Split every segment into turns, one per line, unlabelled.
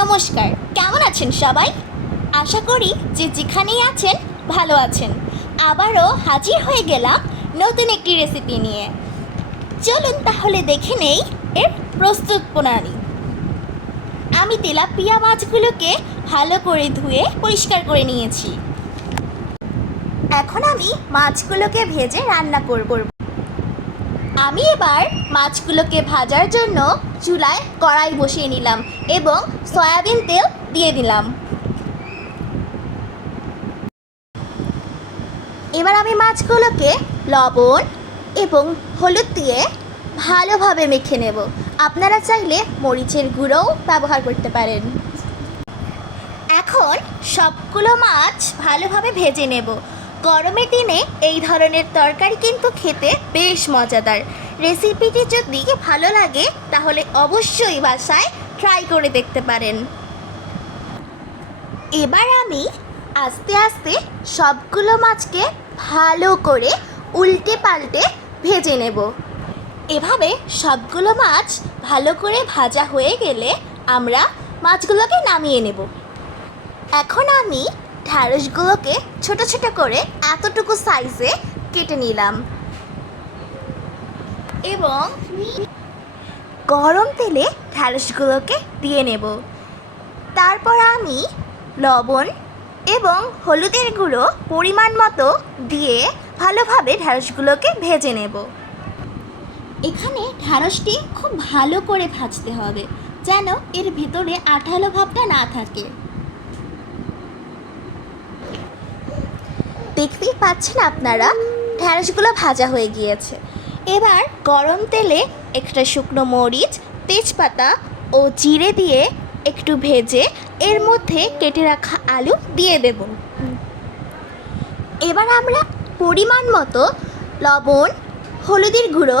নমস্কার, কেমন আছেন সবাই? আশা করি যে যেখানেই আছেন, ভালো আছেন। আবারও হাজির হয়ে গেলাম নতুন একটি রেসিপি নিয়ে। চলুন তাহলে দেখে নেই এর প্রস্তুত প্রণালী। আমি তেলাপিয়া মাছগুলোকে ভালো করে ধুয়ে পরিষ্কার করে নিয়েছি। এখন আমি মাছগুলোকে ভেজে রান্না করব। আমি এবার মাছগুলোকে ভাজার জন্য চুলায় কড়াই বসিয়ে নিলাম এবং সয়াবিন তেল দিয়ে দিলাম। এবার আমি মাছগুলোকে লবণ এবং হলুদ দিয়ে ভালোভাবে মেখে নেব। আপনারা চাইলে মরিচের গুঁড়োও ব্যবহার করতে পারেন। এখন সবগুলো মাছ ভালোভাবে ভেজে নেব। গরমের দিনে এই ধরনের তরকারি কিন্তু খেতে বেশ মজাদার। রেসিপিটি যদি ভালো লাগে, তাহলে অবশ্যই বাসায় ট্রাই করে দেখতে পারেন। এবার আমি আস্তে আস্তে সবগুলো মাছকে ভালো করে উল্টে পাল্টে ভেজে নেব। এভাবে সবগুলো মাছ ভালো করে ভাজা হয়ে গেলে আমরা মাছগুলোকে নামিয়ে নেব। এখন আমি ঢ্যাঁড়সগুলোকে ছোট ছোট করে এতটুকু সাইজে কেটে নিলাম। এবং গরম তেলে ঢ্যাঁড়সগুলোকে দিয়ে নেব। তারপর আমি লবণ এবং হলুদের গুঁড়ো পরিমাণ মতো দিয়ে ভালোভাবে ঢ্যাঁড়সগুলোকে ভেজে নেব। এখানে ঢ্যাঁড়সটি খুব ভালো করে ভাজতে হবে, যেন এর ভিতরে আঠালো ভাবটা না থাকে। দেখতেই পাচ্ছেন আপনারা ঢ্যাঁড়সগুলো ভাজা হয়ে গিয়েছে। এবার গরম তেলে একটা শুকনো মরিচ, তেজপাতা ও জিরে দিয়ে একটু ভেজে এর মধ্যে কেটে রাখা আলু দিয়ে দেব। এবার আমরা পরিমাণ মতো লবণ, হলুদের গুঁড়ো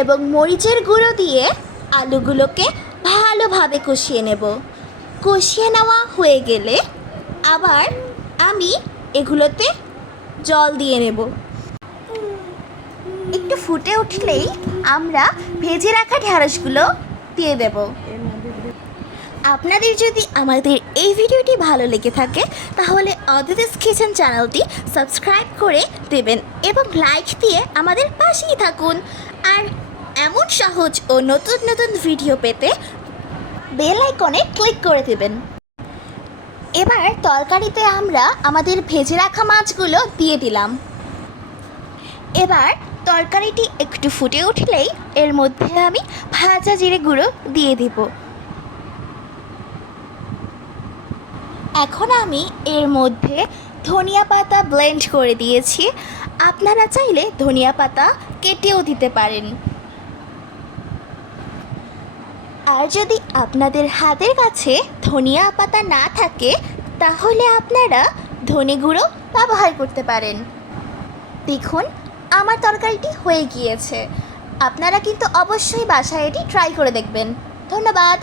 এবং মরিচের গুঁড়ো দিয়ে আলুগুলোকে ভালোভাবে কষিয়ে নেব। কষিয়ে নেওয়া হয়ে গেলে আবার আমি এগুলোতে জল দিয়ে নেব। একটু ফুটে উঠলেই আমরা ভেজে রাখা ঢ্যাঁড়সগুলো দিয়ে দেব। আপনাদের যদি আমাদের এই ভিডিওটি ভালো লেগে থাকে, তাহলে অদিতিস কিচেন চ্যানেলটি সাবস্ক্রাইব করে দেবেন এবং লাইক দিয়ে আমাদের পাশেই থাকুন। আর এমন সহজ ও নতুন নতুন ভিডিও পেতে বেল আইকনে ক্লিক করে দেবেন। এবার তরকারিতে আমরা আমাদের ভেজে রাখা মাছগুলো দিয়ে দিলাম। এবার তরকারিটি একটু ফুটে উঠলেই এর মধ্যে আমি ভাজা জিরে গুঁড়ো দিয়ে দিব। এখন আমি এর মধ্যে ধনিয়া পাতা ব্লেন্ড করে দিয়েছি। আপনারা চাইলে ধনিয়া পাতা কেটেও দিতে পারেন। আর যদি আপনাদের হাতের কাছে ধনিয়া পাতা না থাকে, তাহলে আপনারা ধনে গুঁড়ো ব্যবহার করতে পারেন। দেখুন, আমার তরকারিটি হয়ে গিয়েছে। আপনারা কিন্তু অবশ্যই বাসায় এটি ট্রাই করে দেখবেন। ধন্যবাদ।